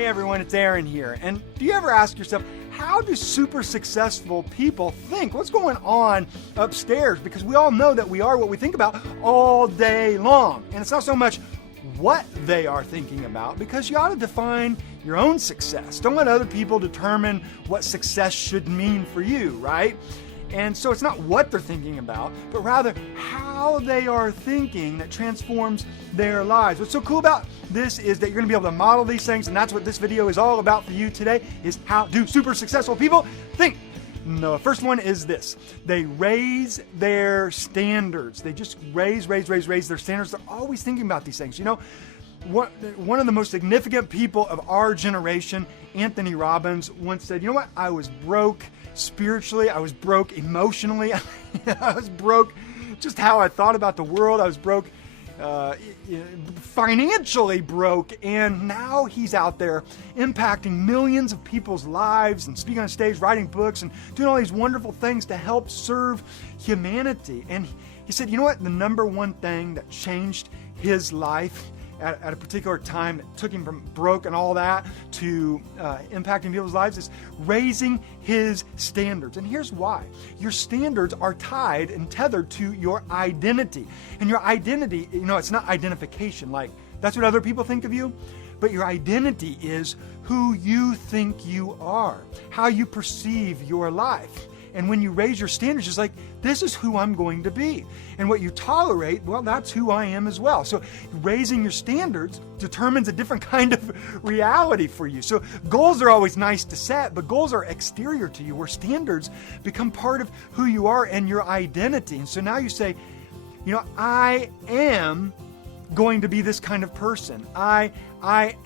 Hey everyone, it's Aaron here. And do you ever ask yourself, how do super successful people think? What's going on upstairs? Because we all know that we are what we think about all day long. And it's not so much what they are thinking about, because you ought to define your own success. Don't let other people determine what success should mean for you, right? And so it's not what they're thinking about, but rather how they are thinking that transforms their lives. What's so cool about this is that you're going to be able to model these things, and that's what this video is all about for you today, is how do super successful people think. The first one is this. They raise their standards. They just raise their standards. They're always thinking about these things. You know, one of the most significant people of our generation, Anthony Robbins, once said, you know what, I was broke spiritually, I was broke emotionally, I was broke just how I thought about the world, I was broke financially broke, and now he's out there impacting millions of people's lives and speaking on stage, writing books, and doing all these wonderful things to help serve humanity. And he said, you know what, the number one thing that changed his life at a particular time that took him from broke and all that to impacting people's lives is raising his standards. And here's why. Your standards are tied and tethered to your identity. And your identity, you know, it's not identification, like that's what other people think of you, but your identity is who you think you are, how you perceive your life. And when you raise your standards, it's like, this is who I'm going to be. And what you tolerate, well, that's who I am as well. So raising your standards determines a different kind of reality for you. So goals are always nice to set, but goals are exterior to you, where standards become part of who you are and your identity. And so now you say, you know, I am going to be this kind of person. I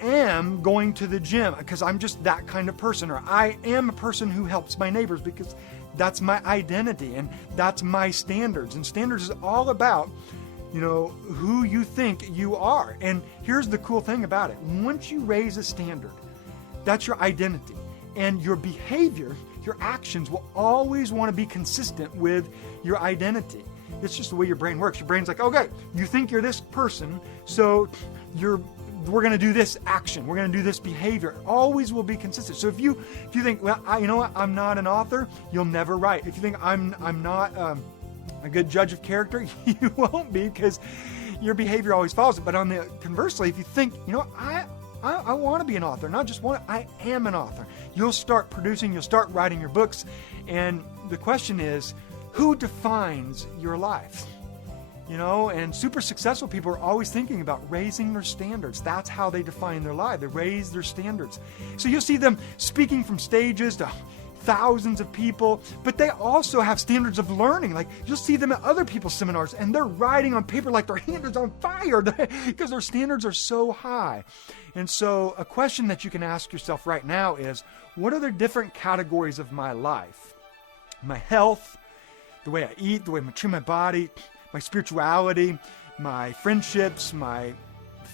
am going to the gym because I'm just that kind of person. Or I am a person who helps my neighbors because that's my identity and that's my standards. And standards is all about, you know, who you think you are. And here's the cool thing about it. Once you raise a standard, that's your identity. And your behavior, your actions will always want to be consistent with your identity. It's just the way your brain works. Your brain's like, okay, you think you're this person, so we're going to do this action. We're going to do this behavior. It always will be consistent. So if you think, well, you know what, I'm not an author, you'll never write. If you think I'm not a good judge of character, you won't be, because your behavior always follows it. But on the conversely, if you think, you know, I want to be an author, not just want to, I am an author, you'll start producing, you'll start writing your books. And the question is, who defines your life? You know, and super successful people are always thinking about raising their standards. That's how they define their life. They raise their standards. So you'll see them speaking from stages to thousands of people, but they also have standards of learning. Like you'll see them at other people's seminars and they're writing on paper like their hand is on fire because their standards are so high. And so a question that you can ask yourself right now is, what are the different categories of my life? My health, the way I eat, the way I treat my body, my spirituality, my friendships, my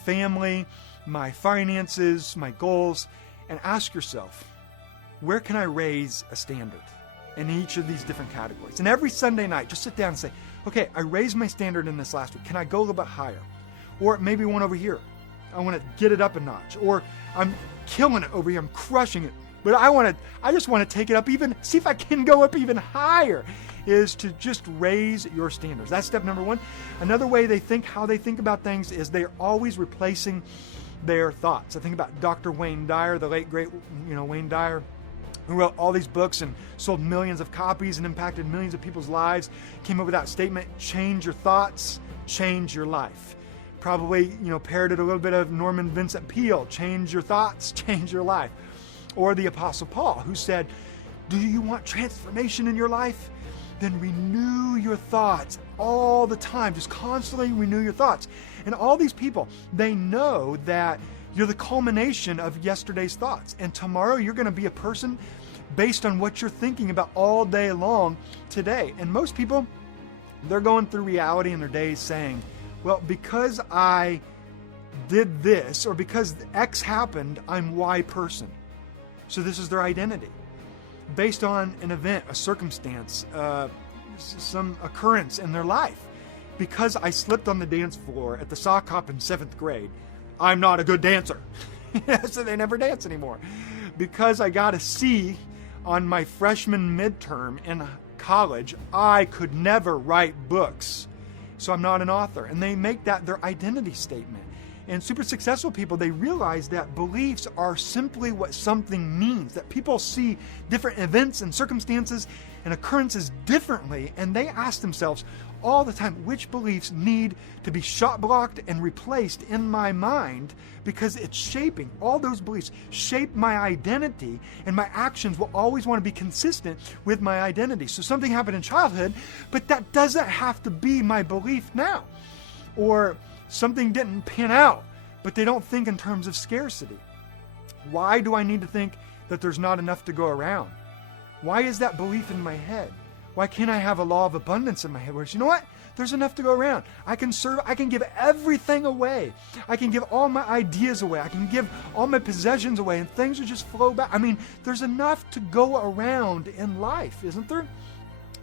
family, my finances, my goals, and ask yourself, where can I raise a standard in each of these different categories? And every Sunday night, just sit down and say, okay, I raised my standard in this last week. Can I go a little bit higher? Or maybe one over here. I want to get it up a notch. Or I'm killing it over here. I'm crushing it. But I just want to take it up even, see if I can go up even higher, is to just raise your standards. That's step number one. Another way they think, how they think about things, is they're always replacing their thoughts. I think about Dr. Wayne Dyer, the late, great, Wayne Dyer, who wrote all these books and sold millions of copies and impacted millions of people's lives, came up with that statement, change your thoughts, change your life. Probably, parroted a little bit of Norman Vincent Peale, change your thoughts, change your life. Or the Apostle Paul, who said, do you want transformation in your life? Then renew your thoughts all the time. Just constantly renew your thoughts. And all these people, they know that you're the culmination of yesterday's thoughts. And tomorrow you're going to be a person based on what you're thinking about all day long today. And most people, they're going through reality in their days saying, well, because I did this, or because X happened, I'm Y person. So this is their identity. Based on an event, a circumstance, some occurrence in their life. Because I slipped on the dance floor at the sock hop in 7th grade, I'm not a good dancer. So they never dance anymore. Because I got a C on my freshman midterm in college, I could never write books. So I'm not an author. And they make that their identity statement. And super successful people, they realize that beliefs are simply what something means, that people see different events and circumstances and occurrences differently, and they ask themselves all the time, which beliefs need to be shot blocked and replaced in my mind, because it's shaping, all those beliefs shape my identity, and my actions will always want to be consistent with my identity. So something happened in childhood, but that doesn't have to be my belief now. Or something didn't pan out, but they don't think in terms of scarcity. Why do I need to think that there's not enough to go around? Why is that belief in my head? Why can't I have a law of abundance in my head where it's, you know what? There's enough to go around. I can serve, I can give everything away. I can give all my ideas away. I can give all my possessions away, and things will just flow back. I mean, there's enough to go around in life, isn't there?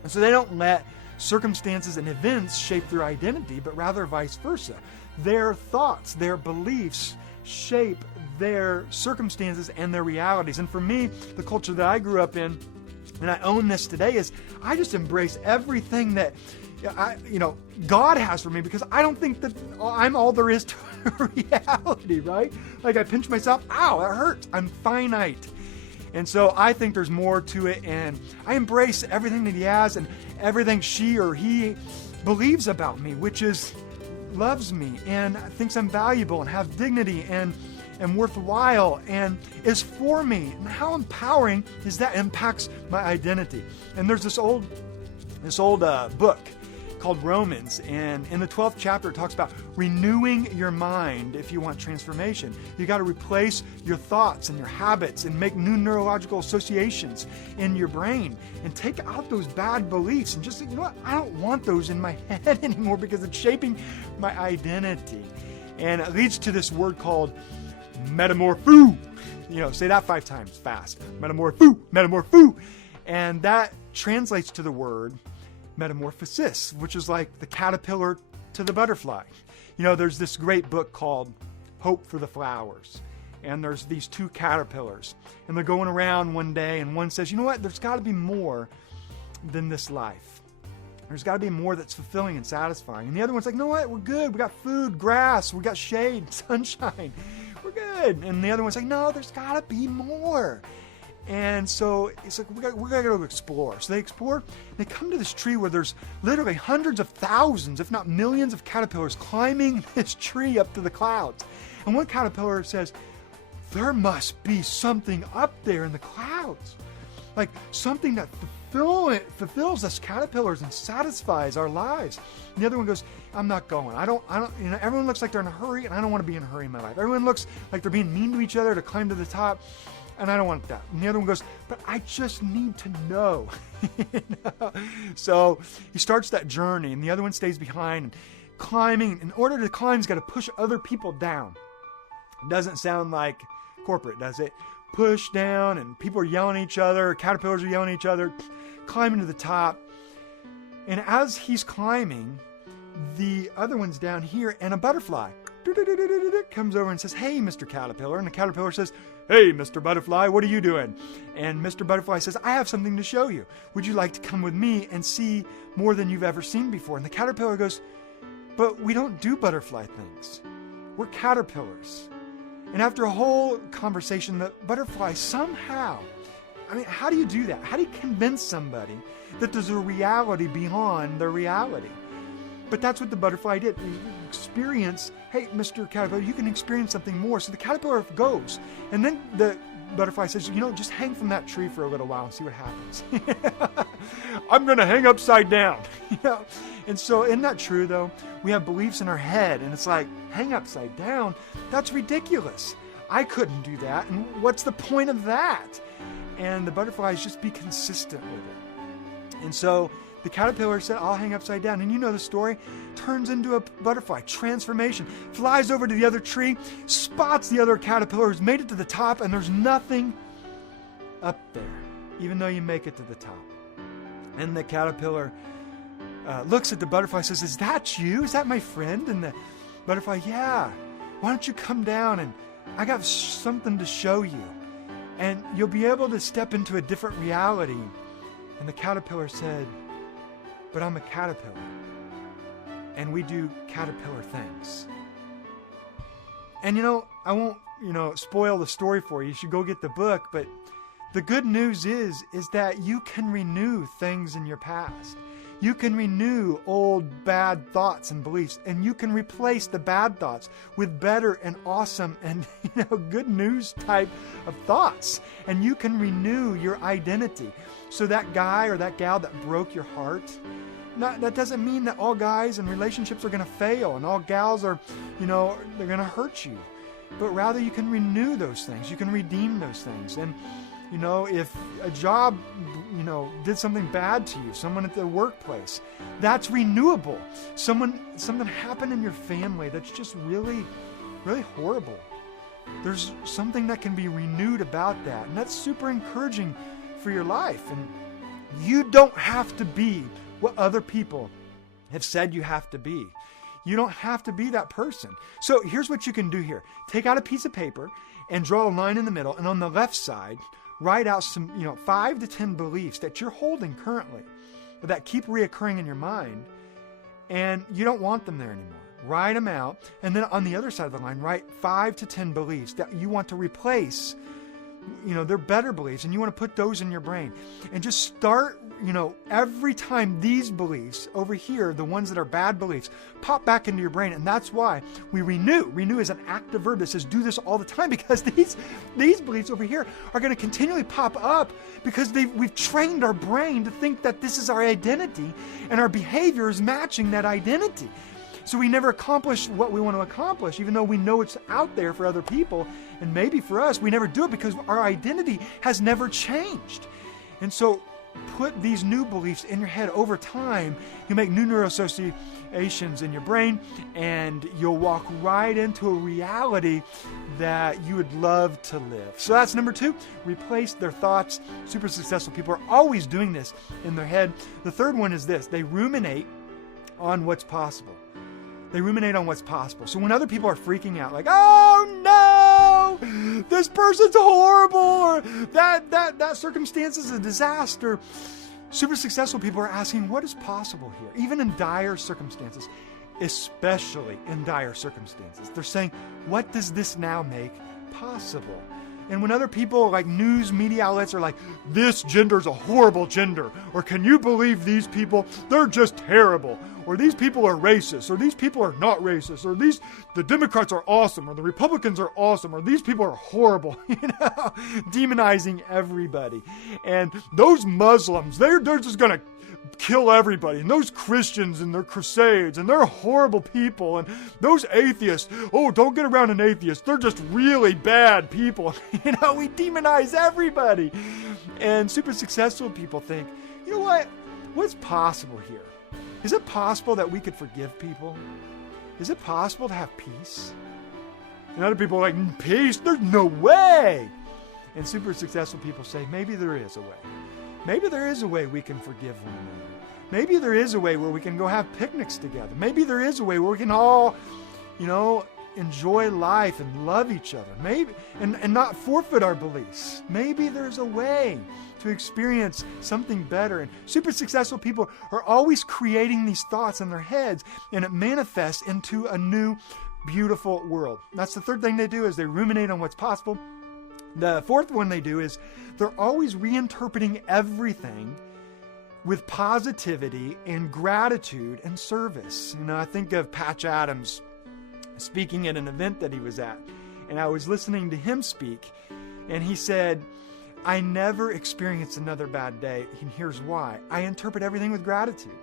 And so they don't let circumstances and events shape their identity, but rather vice versa. Their thoughts, their beliefs shape their circumstances and their realities. And for me, the culture that I grew up in, and I own this today, is I just embrace everything that God has for me, because I don't think that I'm all there is to reality, right? Like I pinch myself, ow, that hurts. I'm finite. And so I think there's more to it, and I embrace everything that he has and everything she or he believes about me, which is loves me and thinks I'm valuable and have dignity and worthwhile and is for me. And how empowering is that impacts my identity. And there's this old book called Romans, and in the 12th chapter it talks about renewing your mind if you want transformation. You got to replace your thoughts and your habits and make new neurological associations in your brain and take out those bad beliefs and just think, you know what, I don't want those in my head anymore because it's shaping my identity. And it leads to this word called metamorpho. Say that 5 times fast. Metamorpho. And that translates to the word metamorphosis, which is like the caterpillar to the butterfly. There's this great book called Hope for the Flowers, and there's these 2 caterpillars, and they're going around one day, and one says, you know what, there's got to be more than this life. There's got to be more that's fulfilling and satisfying. And the other one's like, you know what, we're good, we got food, grass, we got shade, sunshine, we're good. And the other one's like, no, there's got to be more. And so it's like, we got to go explore. So they explore, they come to this tree where there's literally hundreds of thousands, if not millions of caterpillars climbing this tree up to the clouds. And one caterpillar says, there must be something up there in the clouds. Like something that fulfills us caterpillars and satisfies our lives. And the other one goes, I'm not going. I don't, everyone looks like they're in a hurry, and I don't want to be in a hurry in my life. Everyone looks like they're being mean to each other to climb to the top, and I don't want that. And the other one goes, but I just need to know. So he starts that journey, and the other one stays behind and climbing. In order to climb, he's got to push other people down. It doesn't sound like corporate, does it? Push down, and people are yelling at each other, caterpillars are yelling at each other, climbing to the top. And as he's climbing, the other one's down here, and a butterfly comes over and says, hey, Mr. Caterpillar. And the caterpillar says, hey, Mr. Butterfly, what are you doing? And Mr. Butterfly says, I have something to show you. Would you like to come with me and see more than you've ever seen before? And the caterpillar goes, but we don't do butterfly things. We're caterpillars. And after a whole conversation, the butterfly somehow, how do you do that? How do you convince somebody that there's a reality beyond their reality? But that's what the butterfly did. Experience, hey, Mr. Caterpillar, you can experience something more. So the caterpillar goes. And then the butterfly says, just hang from that tree for a little while and see what happens. I'm going to hang upside down. And so isn't that true, though? We have beliefs in our head, and it's like, hang upside down? That's ridiculous. I couldn't do that. And what's the point of that? And the butterflies just be consistent with it. And so the caterpillar said, I'll hang upside down. And you know the story. Turns into a butterfly. Transformation. Flies over to the other tree. Spots the other caterpillar who's made it to the top. And there's nothing up there. Even though you make it to the top. And the caterpillar looks at the butterfly and says, is that you? Is that my friend? And the butterfly, yeah. Why don't you come down and I got something to show you. And you'll be able to step into a different reality. And the caterpillar said, but I'm a caterpillar. And we do caterpillar things. And I won't, spoil the story for you. You should go get the book. But the good news is that you can renew things in your past. You can renew old bad thoughts and beliefs, and you can replace the bad thoughts with better and awesome and good news type of thoughts. And you can renew your identity. So that guy or that gal that broke your heart, that doesn't mean that all guys in relationships are going to fail and all gals are, they're going to hurt you. But rather you can renew those things. You can redeem those things. And if a job, did something bad to you, someone at the workplace, that's renewable. Something happened in your family that's just really, really horrible. There's something that can be renewed about that. And that's super encouraging for your life. And you don't have to be what other people have said you have to be. You don't have to be that person. So here's what you can do here. Take out a piece of paper and draw a line in the middle. And on the left side, write out some, 5 to 10 beliefs that you're holding currently that keep reoccurring in your mind, and you don't want them there anymore. Write them out, and then on the other side of the line, write 5 to 10 beliefs that you want to replace. They're better beliefs, and you want to put those in your brain. And just start, every time these beliefs over here, the ones that are bad beliefs, pop back into your brain. And that's why we renew. Renew is an active verb that says do this all the time, because these beliefs over here are going to continually pop up because we've trained our brain to think that this is our identity, and our behavior is matching that identity. So we never accomplish what we want to accomplish, even though we know it's out there for other people. And maybe for us, we never do it because our identity has never changed. And so put these new beliefs in your head over time. You make new neuroassociations in your brain, and you'll walk right into a reality that you would love to live. So that's number 2, replace their thoughts. Super successful people are always doing this in their head. The third one is this: they ruminate on what's possible. They ruminate on what's possible. So when other people are freaking out, like, oh no, this person's horrible, or that circumstance is a disaster, super successful people are asking, what is possible here? Even in dire circumstances, especially in dire circumstances. They're saying, what does this now make possible? And when other people, like news media outlets, are like, this gender's a horrible gender, or can you believe these people? They're just terrible. Or these people are racist, or these people are not racist, or the Democrats are awesome, or the Republicans are awesome, or these people are horrible, demonizing everybody. And those Muslims, they're just going to kill everybody. And those Christians and their crusades, and they're horrible people. And those atheists, oh, don't get around an atheist. They're just really bad people. We demonize everybody. And super successful people think, you know what? What's possible here? Is it possible that we could forgive people? Is it possible to have peace? And other people are like, peace? There's no way. And super successful people say, maybe there is a way. Maybe there is a way we can forgive one another. Maybe there is a way where we can go have picnics together. Maybe there is a way where we can all, enjoy life and love each other. Maybe, and not forfeit our beliefs. Maybe there's a way to experience something better. And super successful people are always creating these thoughts in their heads, and it manifests into a new, beautiful world. That's the third thing they do, is they ruminate on what's possible. The fourth one they do is they're always reinterpreting everything with positivity and gratitude and service. I think of Patch Adams speaking at an event that he was at, and I was listening to him speak, and he said, I never experience another bad day, and here's why. I interpret everything with gratitude.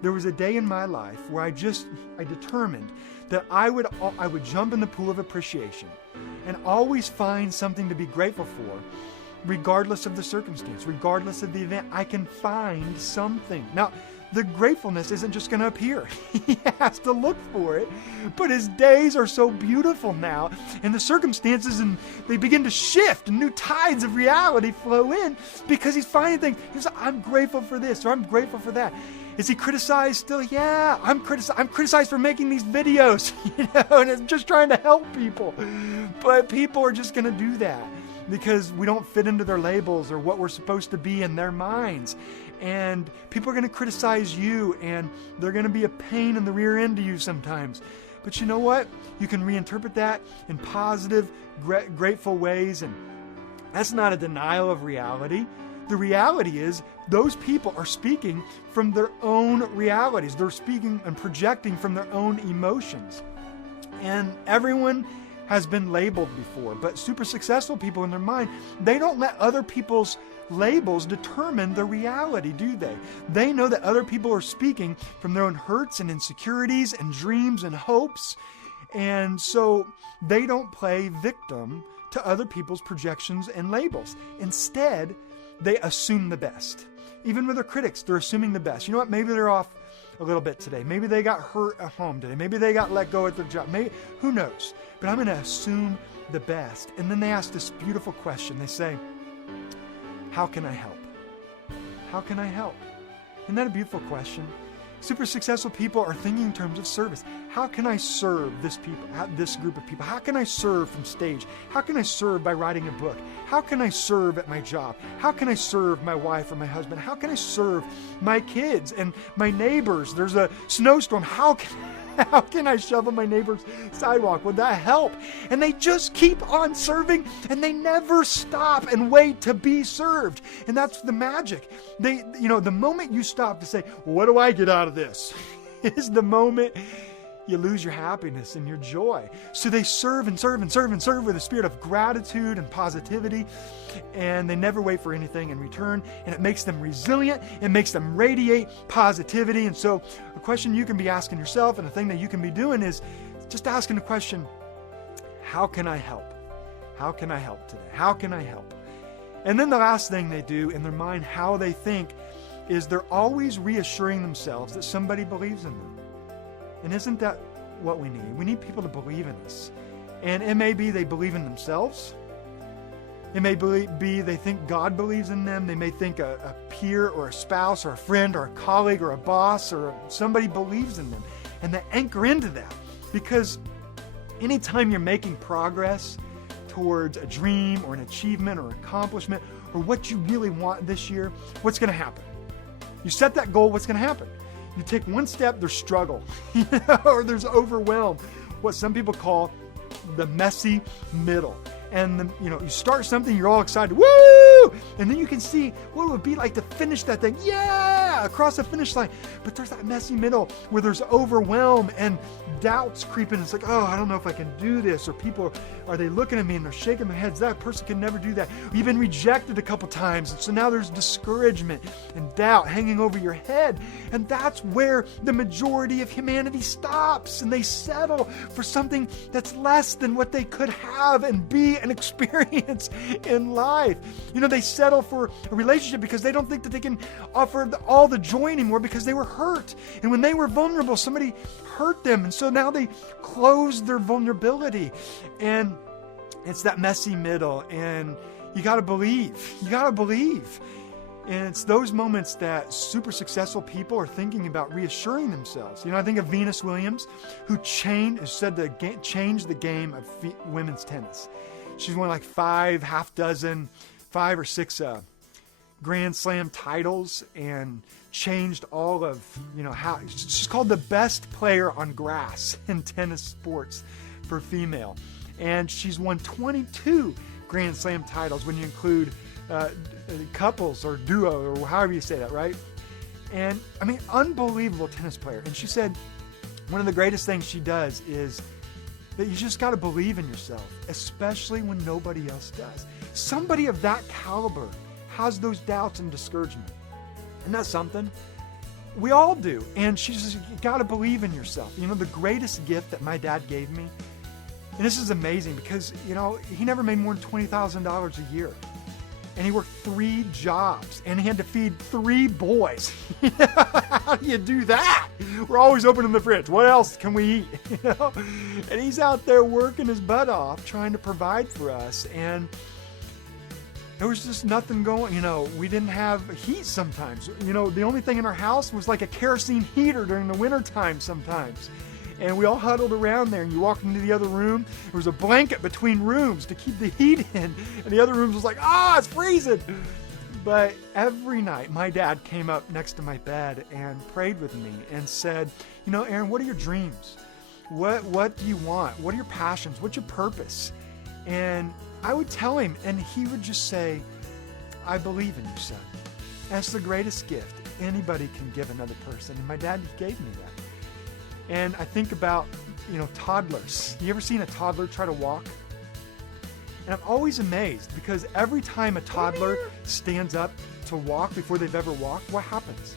There was a day in my life where I determined that I would jump in the pool of appreciation and always find something to be grateful for, regardless of the circumstance, regardless of the event. I can find something. Now, the gratefulness isn't just going to appear. He has to look for it. But his days are so beautiful now, and the circumstances, and they begin to shift, and new tides of reality flow in because he's finding things. He's like, I'm grateful for this, or I'm grateful for that. Is he criticized still? Yeah, I'm criticized for making these videos, and I'm just trying to help people. But people are just going to do that because we don't fit into their labels or what we're supposed to be in their minds. And people are going to criticize you, and they're going to be a pain in the rear end to you sometimes. But you know what? You can reinterpret that in positive, grateful ways, and that's not a denial of reality. The reality is those people are speaking from their own realities. They're speaking and projecting from their own emotions. And everyone has been labeled before, but super successful people in their mind, they don't let other people's labels determine the reality, do they? They know that other people are speaking from their own hurts and insecurities and dreams and hopes. And so they don't play victim to other people's projections and labels. Instead, they assume the best. Even with their critics, they're assuming the best. You know what? Maybe they're off a little bit today. Maybe they got hurt at home today. Maybe they got let go at their job. Maybe, who knows? But I'm going to assume the best. And then they ask this beautiful question. They say, how can I help? How can I help? Isn't that a beautiful question? Super successful people are thinking in terms of service. How can I serve this group of people? How can I serve from stage? How can I serve by writing a book? How can I serve at my job? How can I serve my wife or my husband? How can I serve my kids and my neighbors? There's a snowstorm. How can I shovel my neighbor's sidewalk? Would that help? And they just keep on serving, and they never stop and wait to be served. And that's the magic. The moment you stop to say, what do I get out of this? Is the moment you lose your happiness and your joy. So they serve and serve and serve and serve with a spirit of gratitude and positivity, and they never wait for anything in return, and it makes them resilient. It makes them radiate positivity. And so a question you can be asking yourself, and a thing that you can be doing, is just asking the question, how can I help? How can I help today? How can I help? And then the last thing they do in their mind, how they think, is they're always reassuring themselves that somebody believes in them. And isn't that what we need? We need people to believe in us. And it may be they believe in themselves. It may be they think God believes in them. They may think a peer or a spouse or a friend or a colleague or a boss or somebody believes in them. And they anchor into that. Because anytime you're making progress towards a dream or an achievement or accomplishment or what you really want this year, what's going to happen? You set that goal, what's going to happen? You take one step, there's struggle, or there's overwhelm, what some people call the messy middle. And you start something, you're all excited, woo! And then you can see what it would be like to finish that thing, yeah, across the finish line. But there's that messy middle where there's overwhelm and doubts creeping. It's like, oh, I don't know if I can do this. Or people, are they looking at me and they're shaking their heads? That person can never do that. You've been rejected a couple times. And so now there's discouragement and doubt hanging over your head. And that's where the majority of humanity stops. And they settle for something that's less than what they could have and be and experience in life. They settle for a relationship because they don't think that they can offer all the joy anymore because they were hurt. And when they were vulnerable, somebody hurt them. And so now they close their vulnerability. And it's that messy middle. And you got to believe. You got to believe. And it's those moments that super successful people are thinking about reassuring themselves. I think of Venus Williams, who said to change the game of women's tennis. She's won like 5 or 6 Grand Slam titles and changed all of, how she's called the best player on grass in tennis sports for female. And she's won 22 Grand Slam titles when you include couples or duo or however you say that, right? And unbelievable tennis player. And she said one of the greatest things she does is that you just got to believe in yourself, especially when nobody else does. Somebody of that caliber has those doubts and discouragement. Isn't that something? We all do. And she says, you got to believe in yourself. The greatest gift that my dad gave me, and this is amazing because, he never made more than $20,000 a year. And he worked 3 jobs, and he had to feed 3 boys. How do you do that? We're always opening the fridge. What else can we eat? And he's out there working his butt off, trying to provide for us. And there was just nothing going. We didn't have heat sometimes. The only thing in our house was like a kerosene heater during the winter time sometimes. And we all huddled around there, and you walked into the other room. There was a blanket between rooms to keep the heat in. And the other rooms was like, it's freezing. But every night, my dad came up next to my bed and prayed with me and said, Aaron, what are your dreams? What do you want? What are your passions? What's your purpose? And I would tell him, and he would just say, I believe in you, son. That's the greatest gift anybody can give another person. And my dad gave me that. And I think about, toddlers. You ever seen a toddler try to walk? And I'm always amazed because every time a toddler stands up to walk before they've ever walked, what happens?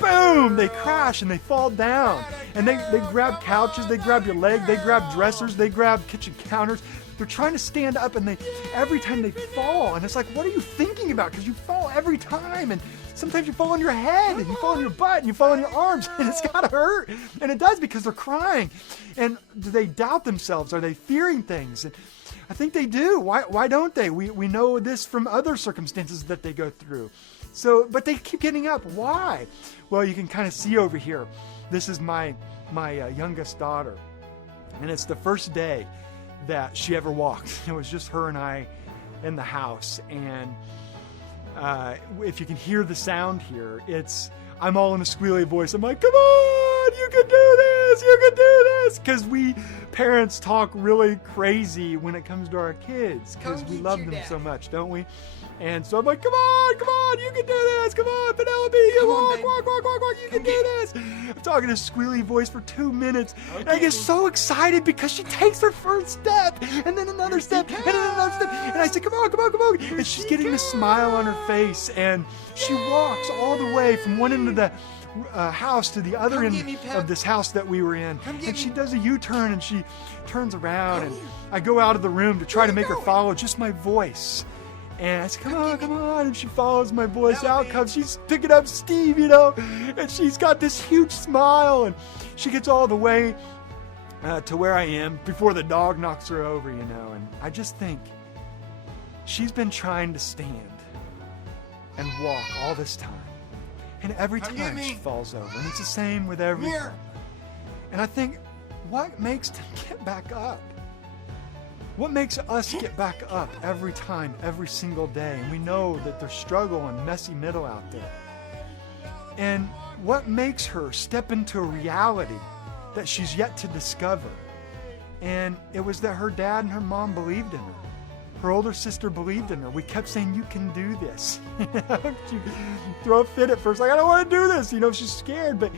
Boom! They crash and they fall down. And they grab couches, they grab your leg, they grab dressers, they grab kitchen counters. They're trying to stand up, and every time they fall, and it's like, what are you thinking about? Because you fall every time, and sometimes you fall on your head, and you fall on your butt, and you fall on your arms, and it's gotta hurt. And it does, because they're crying. And do they doubt themselves? Are they fearing things? And I think they do. Why don't they? We know this from other circumstances that they go through. But they keep getting up. Why? Well, you can kind of see over here. This is my youngest daughter, and it's the first day that she ever walked. It was just her and I in the house. And if you can hear the sound here, I'm all in a squealy voice. I'm like, come on, you can do this, you can do this. Because we parents talk really crazy when it comes to our kids, because we love them so much, don't we? And so I'm like, come on, you can do this. Come on, Penelope, you walk, you can do this. I'm talking in a squealy voice for 2 minutes. Okay. And I get so excited because she takes her first step, and then another step, and then another step. And I say, come on. And she's getting a smile on her face, and she walks all the way from one end of the house to the other end of this house that we were in. And she does a U-turn, and she turns around, and I go out of the room to try to make her follow just my voice. And I said, come on, and she follows my voice. Out comes, she's picking up Steve, and she's got this huge smile, and she gets all the way to where I am before the dog knocks her over, and I just think she's been trying to stand and walk all this time, and every time she falls over, and it's the same with every time. And I think, what makes them get back up? What makes us get back up every time, every single day? And we know that there's struggle and messy middle out there. And what makes her step into a reality that she's yet to discover? And it was that her dad and her mom believed in her. Her older sister believed in her. We kept saying, you can do this. She throw a fit at first, like, I don't want to do this. She's scared, but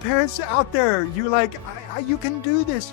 parents out there, you're like, you can do this.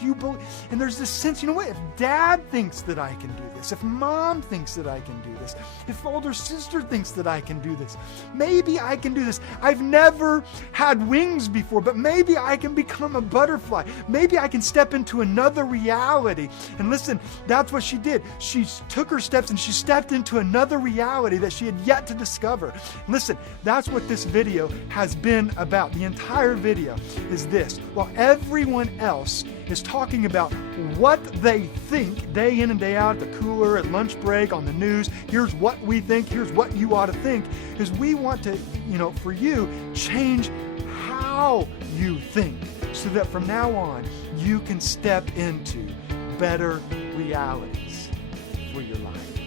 And there's this sense, if dad thinks that I can do this, if mom thinks that I can do this, if older sister thinks that I can do this, maybe I can do this. I've never had wings before, but maybe I can become a butterfly. Maybe I can step into another reality. And listen, that's what she did. She took her steps and she stepped into another reality that she had yet to discover. Listen, that's what this video has been about. The entire video is this. While everyone else is talking about what they think day in and day out, at the cooler, at lunch break, on the news, here's what we think, here's what you ought to think, is we want to, for you, change how you think so that from now on, you can step into better realities for your life.